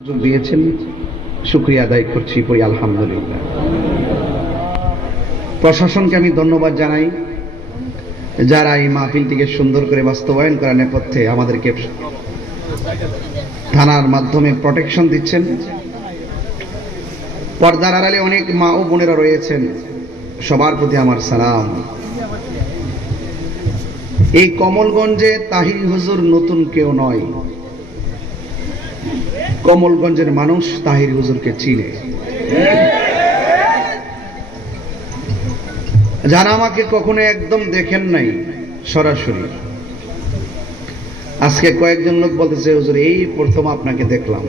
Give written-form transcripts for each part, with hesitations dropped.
সুযোগ দিয়েছেন, শুকরিয়া আদায় করছি, পড়ি আলহামদুলিল্লাহ। প্রশাসনকে আমি ধন্যবাদ জানাই, যারা এই মাহফিলটিকে সুন্দর করে বাস্তবায়ন করার নেপথ্যে আমাদেরকে থানার মাধ্যমে প্রোটেকশন দিচ্ছেন। পর্দার আড়ালে অনেক মা ও বোনেরা রয়েছেন, সবার প্রতি আমার সালাম। এই কমলগঞ্জে তাহির হুজুর নতুন কেউ নয়, কমলগঞ্জের মানুষ তাহির হুজুরকে চিনে। যারা আমাকে কখনো একদম দেখেন নাই সরাসরি, আজকে কয়েকজন লোক বলতেছে হুজুর এই প্রথম আপনাকে দেখলাম।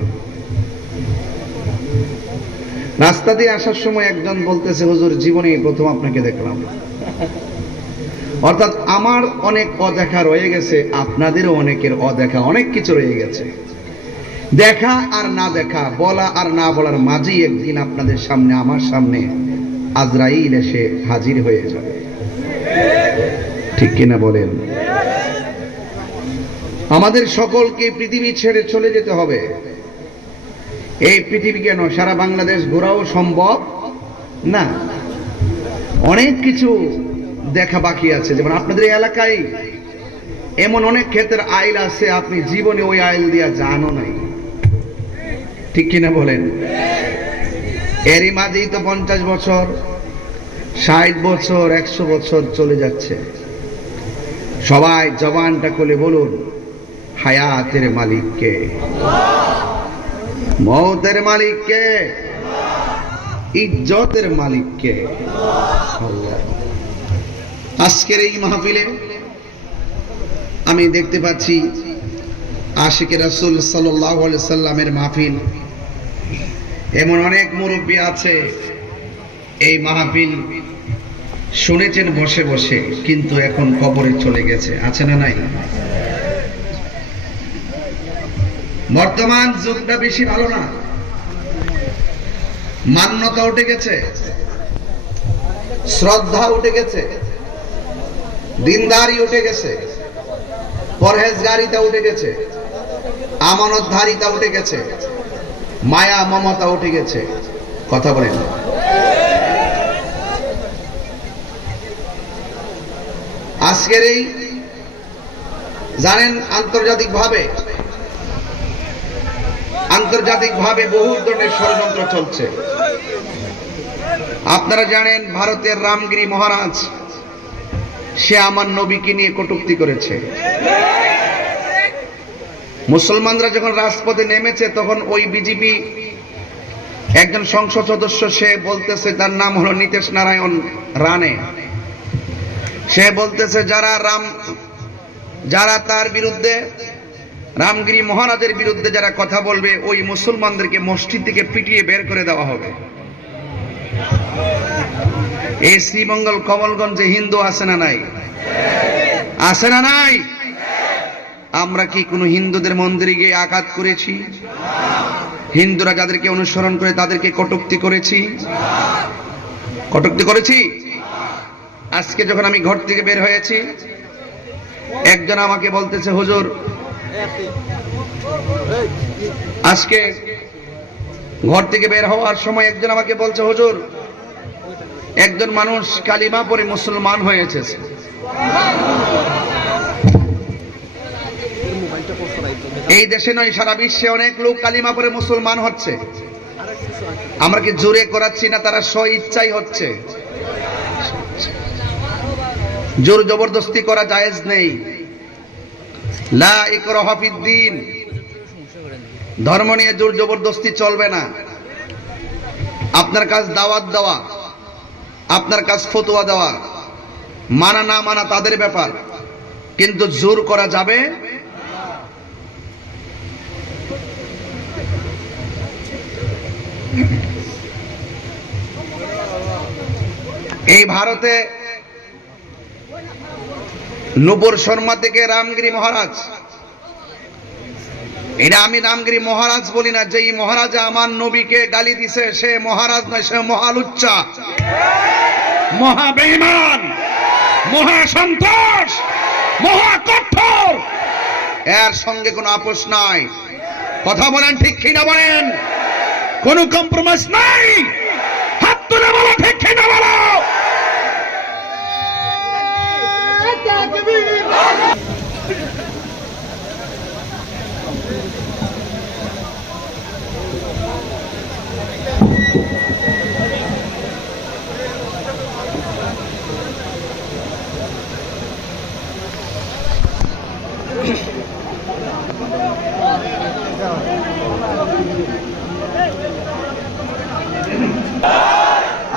রাস্তা দিয়ে আসার সময় একজন বলতেছে হুজুর জীবনে এই প্রথম আপনাকে দেখলাম। অর্থাৎ আমার অনেক অদেখা রয়ে গেছে, আপনাদেরও অনেকের অদেখা অনেক কিছু রয়ে গেছে। দেখা আর না দেখা, বলা আর না বলার মাঝেই একদিন আপনাদের সামনে, আমার সামনে আজরাইল এসে হাজির হয়ে যাবে। ঠিক কিনা বলেন? আমাদের সকলকে পৃথিবী ছেড়ে চলে যেতে হবে। এই পৃথিবী কেন, সারা বাংলাদেশ ঘোরাও সম্ভব না। অনেক কিছু দেখা বাকি আছে। যেমন আপনাদের এলাকায় এমন অনেক ক্ষেতের আইল আছে, আপনি জীবনে ওই আইল দিয়া জানো নাই। ঠিক কিনা বলেন? এরই মাঝেই তো 50 বছর, 60 বছর, 100 বছর চলে যাচ্ছে। সবাই জবানটা খুলে বলুন, হায়াতের মালিক কে? মওতের মালিক কে? ইজ্জতের মালিক কে? আল্লাহ। আজকের এই মাহফিলে আমি দেখতে পাচ্ছি আশিকে রাসূল সাল্লাল্লাহু আলাইহি সাল্লামের মাহফিল। এমন অনেক মুরব্বী আছে এই মাহফিল শুনেছেন বসে বসে, কিন্তু এখন কবরে চলে গেছে। আছে না নাই? বর্তমান যুগটা বেশি ভালো না, মান্যতা উঠে গেছে, শ্রদ্ধা উঠে গেছে, দিনদারি উঠে গেছে, পরহেজগারিতা উঠে গেছে, আমানতধারিতা উঠে গেছে, মায়া মমতা উঠে গেছে। কথা বলেন। আজকের এই জানেন আন্তর্জাতিকভাবে বহু ধরনের ষড়যন্ত্র চলছে। আপনারা জানেন ভারতের রামগিরি মহারাজ, সে আমার নবীকে নিয়ে কটূক্তি করেছে। মুসলমানরা যখন রাজপথে নেমেছে তখন ওই বিজেপি একজন সংসদ সদস্য, সে বলতেছে, তার নাম হলো নীতিশ নারায়ণ রানে, সে বলতেছে যারা তার বিরুদ্ধে, রামগিরি মহারাজের বিরুদ্ধে যারা কথা বলবে, ওই মুসলমানদেরকে মসজিদ থেকে পিটিয়ে বের করে দেওয়া হবে। এই শ্রীমঙ্গল কমলগঞ্জে হিন্দু আছে না নাই? আছে না নাই? আমরা কি কোনো হিন্দুদের মন্দিরে গিয়ে আঘাত করেছি? হিন্দুরা যাদেরকে অনুসরণ করে তাদেরকে কটূক্তি করেছি? আজকে যখন আমি ঘর থেকে বের হয়েছি, একজন আমাকে বলতেছে হুজুর, আজকে ঘর থেকে বের হওয়ার সময় একজন আমাকে বলছে হুজুর, একজন মানুষ কালিমা পড়ে মুসলমান হয়েছে। এই দেশে নয়, সারা বিশ্বে অনেক লোক কালিমা পড়ে মুসলমান হচ্ছে। আমরা কি জোরে করাচ্ছি না? তারা স্ব ইচ্ছাই হচ্ছে। জোর জবরদস্তি করা জায়েজ নেই। লা ইকরাহা ফিদ্দীন, ধর্ম নিয়ে জোর জবরদস্তি চলবে না। আপনার কাজ দাওয়াত দেওয়া, আপনার কাজ ফতোয়া দেওয়া, মানা না মানা তাদের ব্যাপার, কিন্তু জোর করা যাবে। এই ভারতে নূপুর শর্মা থেকে রামগিরি মহারাজ, এটা আমি রামগিরি মহারাজ বলি না, যেই মহারাজ আমার নবীকে গালি দিছে সে মহারাজ নয়, সে মহালুচ্চা, মহা বেঈমান, মহা সন্ত্রাস, মহা কঠোর। এর সঙ্গে কোনো আপোষ নাই। কথা বলেন ঠিক কিনা বলেন? কোনো কম্প্রোমাইজ নাই। হাত তুলে বলো ঠিক কিনা বলো।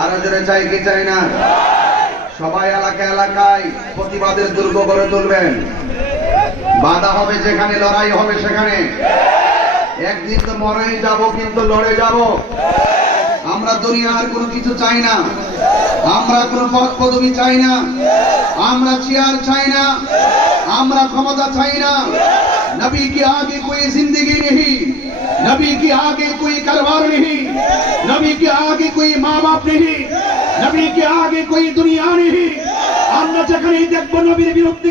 আরো জোরে চাই কি চাই না? সবাই এলাকায় প্রতিবাদের দুর্গ গড়ে তুলবেন। বাধা হবে যেখানে, লড়াই হবে সেখানে। একদিন তো মরেই যাব, কিন্তু লড়ে যাব। আমরা দুনিয়ার কোনো কিছু চাই না, আমরা কোনো পদ পদবি চাই না, আমরা চেয়ার চাই না, আমরা ক্ষমতা চাই না। नबी के आगे कोई जिंदगी नहीं, नबी के आगे कोई कारोबार नहीं, नबी के आगे कोई माँ बाप नहीं, नबी के आगे कोई दुनिया नहीं। আমরা যেখানেই দেখবো নবীর বিরুদ্ধে